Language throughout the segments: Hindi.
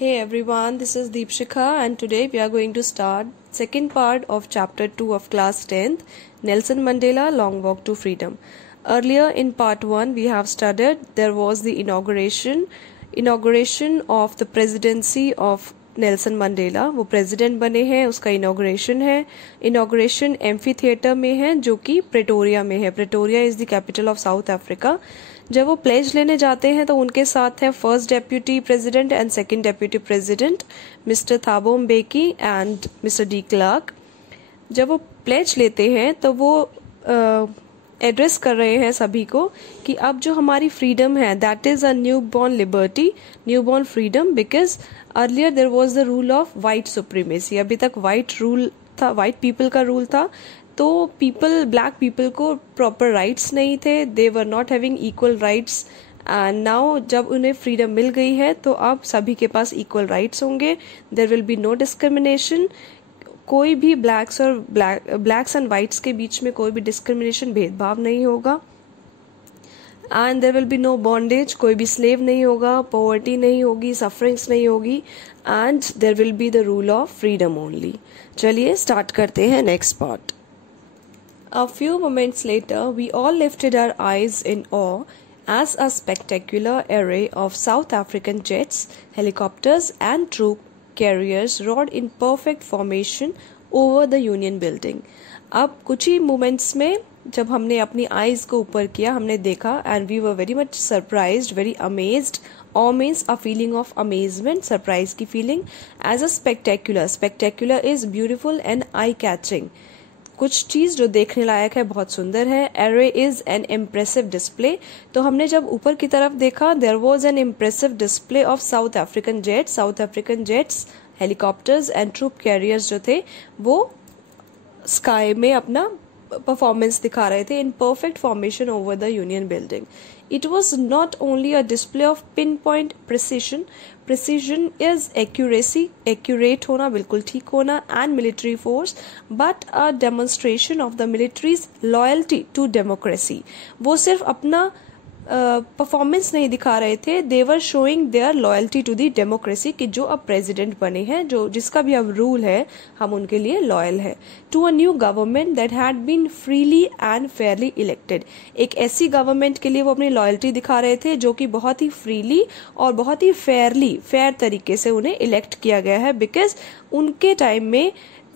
Hey everyone, this is Deepshikha and today we are going to start second part of chapter 2 of class 10th, Nelson Mandela Long Walk to Freedom. Earlier in part 1 we have studied there was the inauguration of the presidency of Nelson Mandela. वो प्रेसिडेंट बने हैं, उसका इनॉग्रेशन है. इनॉग्रेशन एम्फी थिएटर में है जो कि प्रेटोरिया में है. Pretoria is the capital of south Africa. जब वो प्लेज लेने जाते हैं तो उनके साथ है first deputy president and second deputy president mister Thabo Mbeki and mister de Klerk. जब वो प्लेज लेते हैं तो वो एड्रेस कर रहे हैं सभी को कि अब जो हमारी फ्रीडम है that is a new born liberty, new born freedom, because earlier there was the rule of white supremacy. अभी तक वाइट रूल था, वाइट पीपल का रूल था, तो ब्लैक पीपल को प्रॉपर राइट्स नहीं थे. They were not having equal rights and now जब उन्हें फ्रीडम मिल गई है तो अब सभी के पास इक्वल राइट्स होंगे. There will be no discrimination. कोई भी ब्लैक्स एंड वाइट्स के बीच में कोई भी डिस्क्रिमिनेशन, भेदभाव नहीं होगा. And there will be no bondage, कोई भी स्लेव नहीं होगा, पॉवर्टी नहीं होगी, सफरिंग्स नहीं होगी, and there will be the rule of freedom only. चलिए स्टार्ट करते हैं next part. A few moments later, we all lifted our eyes in awe as a spectacular array of South African jets, helicopters, and troop carriers roared in perfect formation over the Union Building. अब कुछ ही moments में जब हमने अपनी eyes को ऊपर किया, हमने देखा and we were very much surprised, very amazed. Awe means a feeling of amazement, surprise की feeling. As a spectacular is beautiful and eye-catching. कुछ चीज जो देखने लायक है, बहुत सुंदर है. Array is an impressive display. तो हमने जब ऊपर की तरफ देखा there was an impressive display of South African jets, helicopters and troop carriers जो थे वो स्काई में अपना परफॉर्मेंस दिखा रहे थे in perfect formation over the union building. It was not only a display of pinpoint precision is accuracy, accurate होना, बिल्कुल ठीक होना, and military force, but a demonstration of the military's loyalty to democracy. वो सिर्फ अपना परफॉर्मेंस नहीं दिखा रहे थे, they were showing their loyalty to the democracy कि जो अब प्रेसिडेंट बने हैं, जो जिसका भी अब रूल है, हम उनके लिए लॉयल है. To a new government that had been freely and fairly elected. एक ऐसी गवर्नमेंट के लिए वो अपनी लॉयल्टी दिखा रहे थे जो कि बहुत ही फ्रीली और बहुत ही फेयर तरीके से उन्हें इलेक्ट किया गया है, बिकॉज उनके टाइम में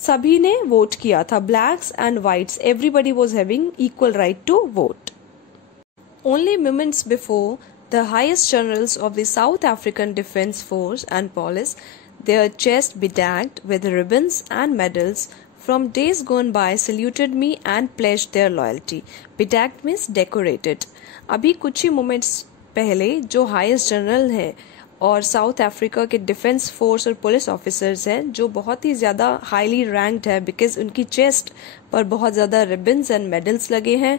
सभी ने वोट किया था. Blacks and whites, everybody was having equal right to vote. Only moments before, the highest generals of the South African Defence Force and Police, their chests bedecked with ribbons and medals from days gone by, saluted me and pledged their loyalty. Bedecked means decorated. अभी कुछ ही moments पहले जो highest general है और साउथ अफ्रीका के डिफेंस फोर्स और पुलिस ऑफिसर्स हैं जो बहुत ही ज़्यादा हाईली रैंक्ड है, बिकॉज उनकी चेस्ट पर बहुत ज़्यादा रिबन्स एंड मेडल्स लगे हैं,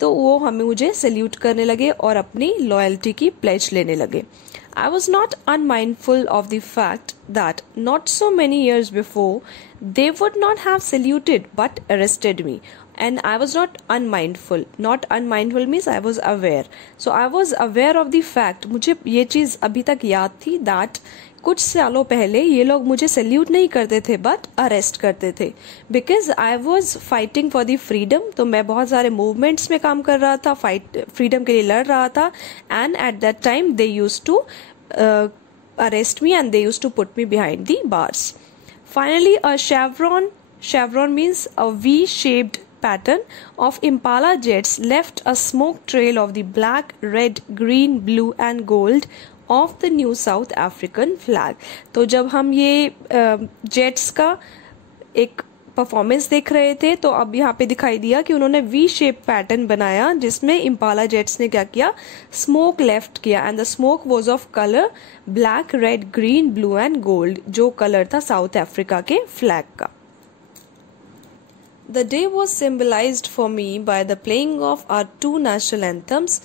तो वो मुझे सल्यूट करने लगे और अपनी लॉयल्टी की प्लेज लेने लगे. I was not unmindful of the fact that not so many years before they would not have saluted but arrested me. And I was not unmindful. Not unmindful means I was aware. So I was aware of the fact. मुझे ये चीज अभी तक याद थी that कुछ सालों पहले ये लोग मुझे सल्यूट नहीं करते थे बट अरेस्ट करते थे, because I was fighting for the freedom. तो मैं बहुत सारे मूवमेंट्स में काम कर रहा था, फ्रीडम के लिए लड़ रहा था, and at that time they use to arrest me and they use to put me behind the bars. Finally a chevron means a V-shaped pattern of Impala jets left a smoke trail of the black, red, green, blue and gold of the new South African flag. तो जब हम ये जेट्स का एक परफॉर्मेंस देख रहे थे तो अब यहाँ पे दिखाई दिया कि उन्होंने वी शेप पैटर्न बनाया जिसमें इम्पाला जेट्स ने क्या किया, स्मोक लेफ्ट किया, and the smoke was of colour black, red, green, blue and gold, जो कलर था साउथ अफ्रीका के फ्लैग का. The day was symbolized for me by the playing of our two national anthems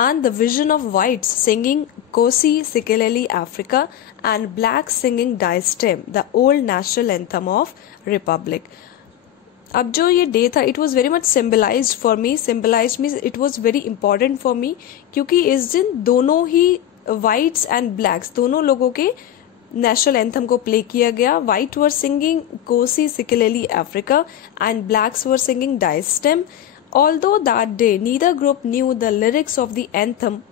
and the vision of whites singing Kosi Sikeleli Africa and blacks singing Die Stem, the old national anthem of Republic. अब जो ये डे था, it was very much symbolized for me. Symbolized means it was very important for me, क्योंकि इस दिन दोनों ही वाइट्स एंड ब्लैक्स दोनों लोगों के नेशनल एंथम को प्ले किया गया. White were singing Kosi Sikeleli Africa and blacks were singing Dice Stem. Although that day neither group knew the lyrics of the anthem,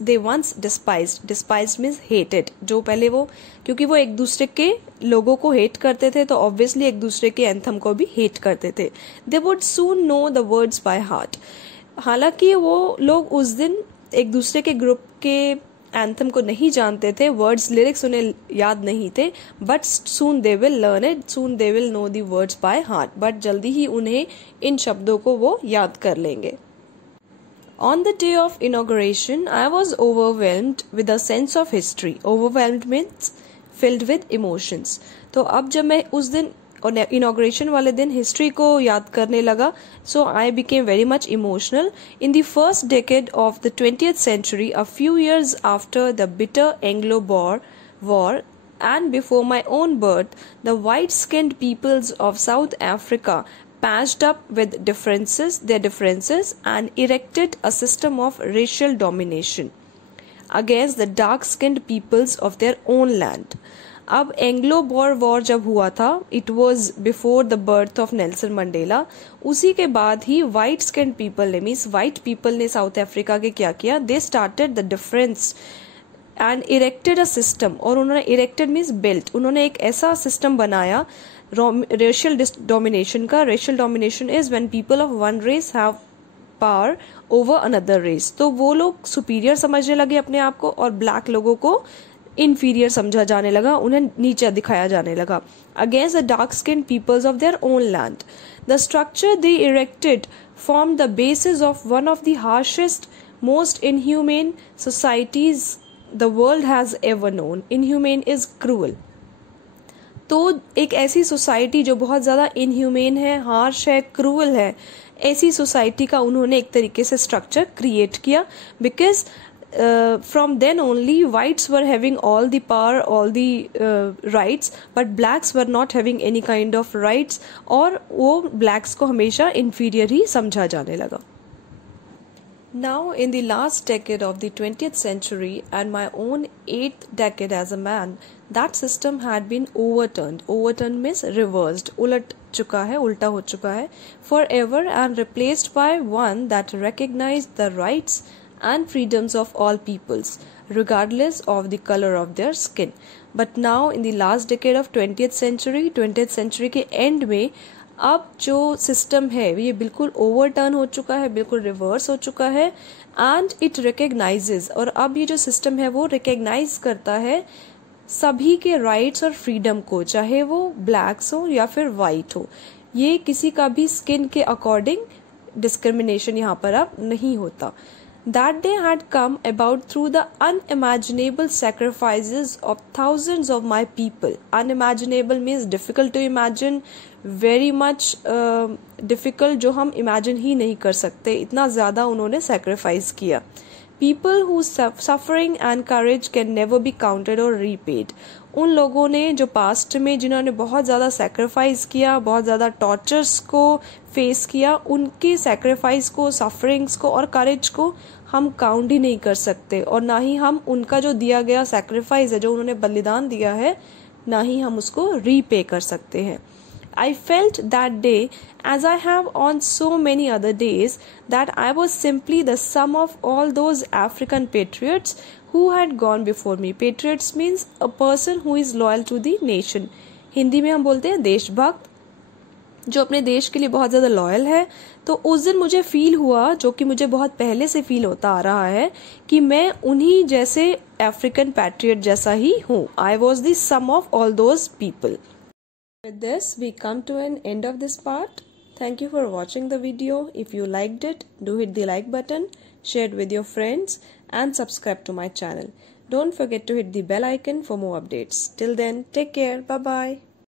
they once despised means hated. जो पहले वो, क्योंकि वो एक दूसरे के लोगों को हेट करते थे तो ऑब्वियसली एक दूसरे के एंथम को भी हेट करते थे. They would soon know the words by heart. हालांकि वो लोग उस दिन एक दूसरे के ग्रुप के एंथम को नहीं जानते थे, वर्ड्स लिरिक्स उन्हें याद नहीं थे, but soon they will learn it, soon they will know the words by heart. But जल्दी ही उन्हें इन शब्दों को वो याद कर लेंगे. On the day of inauguration, I was overwhelmed with a sense of history. Overwhelmed means filled with emotions. तो अब जब मैं उस दिन इनॉग्रेशन वाले दिन हिस्ट्री को याद करने लगा, so I became very much emotional. In the first decade of the 20th century, a few years after the bitter Anglo-Boer War and before my own birth, the white-skinned peoples of South Africa patched up with their differences and erected a system of racial domination against the dark-skinned peoples of their own land. अब एंग्लो बोर वॉर जब हुआ था, it was before the birth of Nelson Mandela. उसी के बाद ही वाइट स्किन पीपल ने, मीन्स वाइट पीपल ने साउथ अफ्रीका के क्या किया, they started the difference and erected a system. और उन्होंने इरेक्टेड मीन्स बिल्ट, उन्होंने एक ऐसा सिस्टम बनाया रेशियल डोमिनेशन का. Racial domination is when people of one race have power over another race. तो वो लोग सुपीरियर समझने लगे अपने आप को और ब्लैक लोगों को इंफीरियर समझा जाने लगा, उन्हें नीचे दिखाया जाने लगा. Against the dark skin peoples of their own land. The structure they erected form the basis of one of the harshest most inhumane societies the world has ever known. Inhumane is cruel. तो एक ऐसी सोसाइटी जो बहुत ज्यादा इनह्यूमेन है, हार्श है, क्रूअल है, ऐसी सोसाइटी का उन्होंने एक तरीके से स्ट्रक्चर क्रिएट किया. Because from then only whites were having all the power, all the rights, but blacks were not having any kind of rights, और वो blacks को हमेशा inferior ही समझा जाने लगा. Now in the last decade of the 20th century and my own 8th decade as a man, that system had been overturned. Overturned means reversed, उलट चुका है, उल्टा हो चुका है, forever, and replaced by one that recognized the rights and freedoms of all peoples, regardless of the color of their skin. But now in the last decade of 20th century के end में अब जो सिस्टम है ये बिल्कुल ओवरटर्न हो चुका है, बिल्कुल रिवर्स हो चुका है. एंड इट रिकग्नाइजेज, और अब ये जो सिस्टम है वो रिकग्नाइज करता है सभी के राइट्स और फ्रीडम को, चाहे वो ब्लैक्स हो या फिर वाइट हो. ये किसी का भी स्किन के अकॉर्डिंग डिस्क्रिमिनेशन यहाँ पर अब नहीं होता. That day had come about through the unimaginable sacrifices of thousands of my people. Unimaginable means difficult to imagine, very much difficult, जो हम imagine ही नहीं कर सकते, इतना ज़्यादा उन्होंने sacrifice किया. People whose suffering and courage can never be counted or repaid. उन लोगों ने जो पास्ट में जिन्होंने बहुत ज़्यादा सेक्रीफाइस किया, बहुत ज़्यादा टॉर्चर्स को फेस किया, उनके सेक्रीफाइस को, सफरिंग्स को और करेज को हम काउंट ही नहीं कर सकते, और ना ही हम उनका जो दिया गया सेक्रीफाइस है, जो उन्होंने बलिदान दिया है, ना ही हम उसको रीपे कर सकते हैं. I felt that day, as I have on so many other days, that I was simply the sum of all those African patriots who had gone before me. Patriots means a person who is loyal to the nation. Hindi में हम बोलते हैं देशभक्त, जो अपने देश के लिए बहुत ज़्यादा लॉयल है. तो उस दिन मुझे फील हुआ, जो कि मुझे बहुत पहले से फील होता आ रहा है, कि मैं उन्हीं जैसे अफ्रीकन पैट्रियट जैसा ही हूँ. I was the sum of all those people. With this, we come to an end of this part. Thank you for watching the video. If you liked it, do hit the like button, share it with your friends, and subscribe to my channel. Don't forget to hit the bell icon for more updates. Till then, take care. Bye-bye.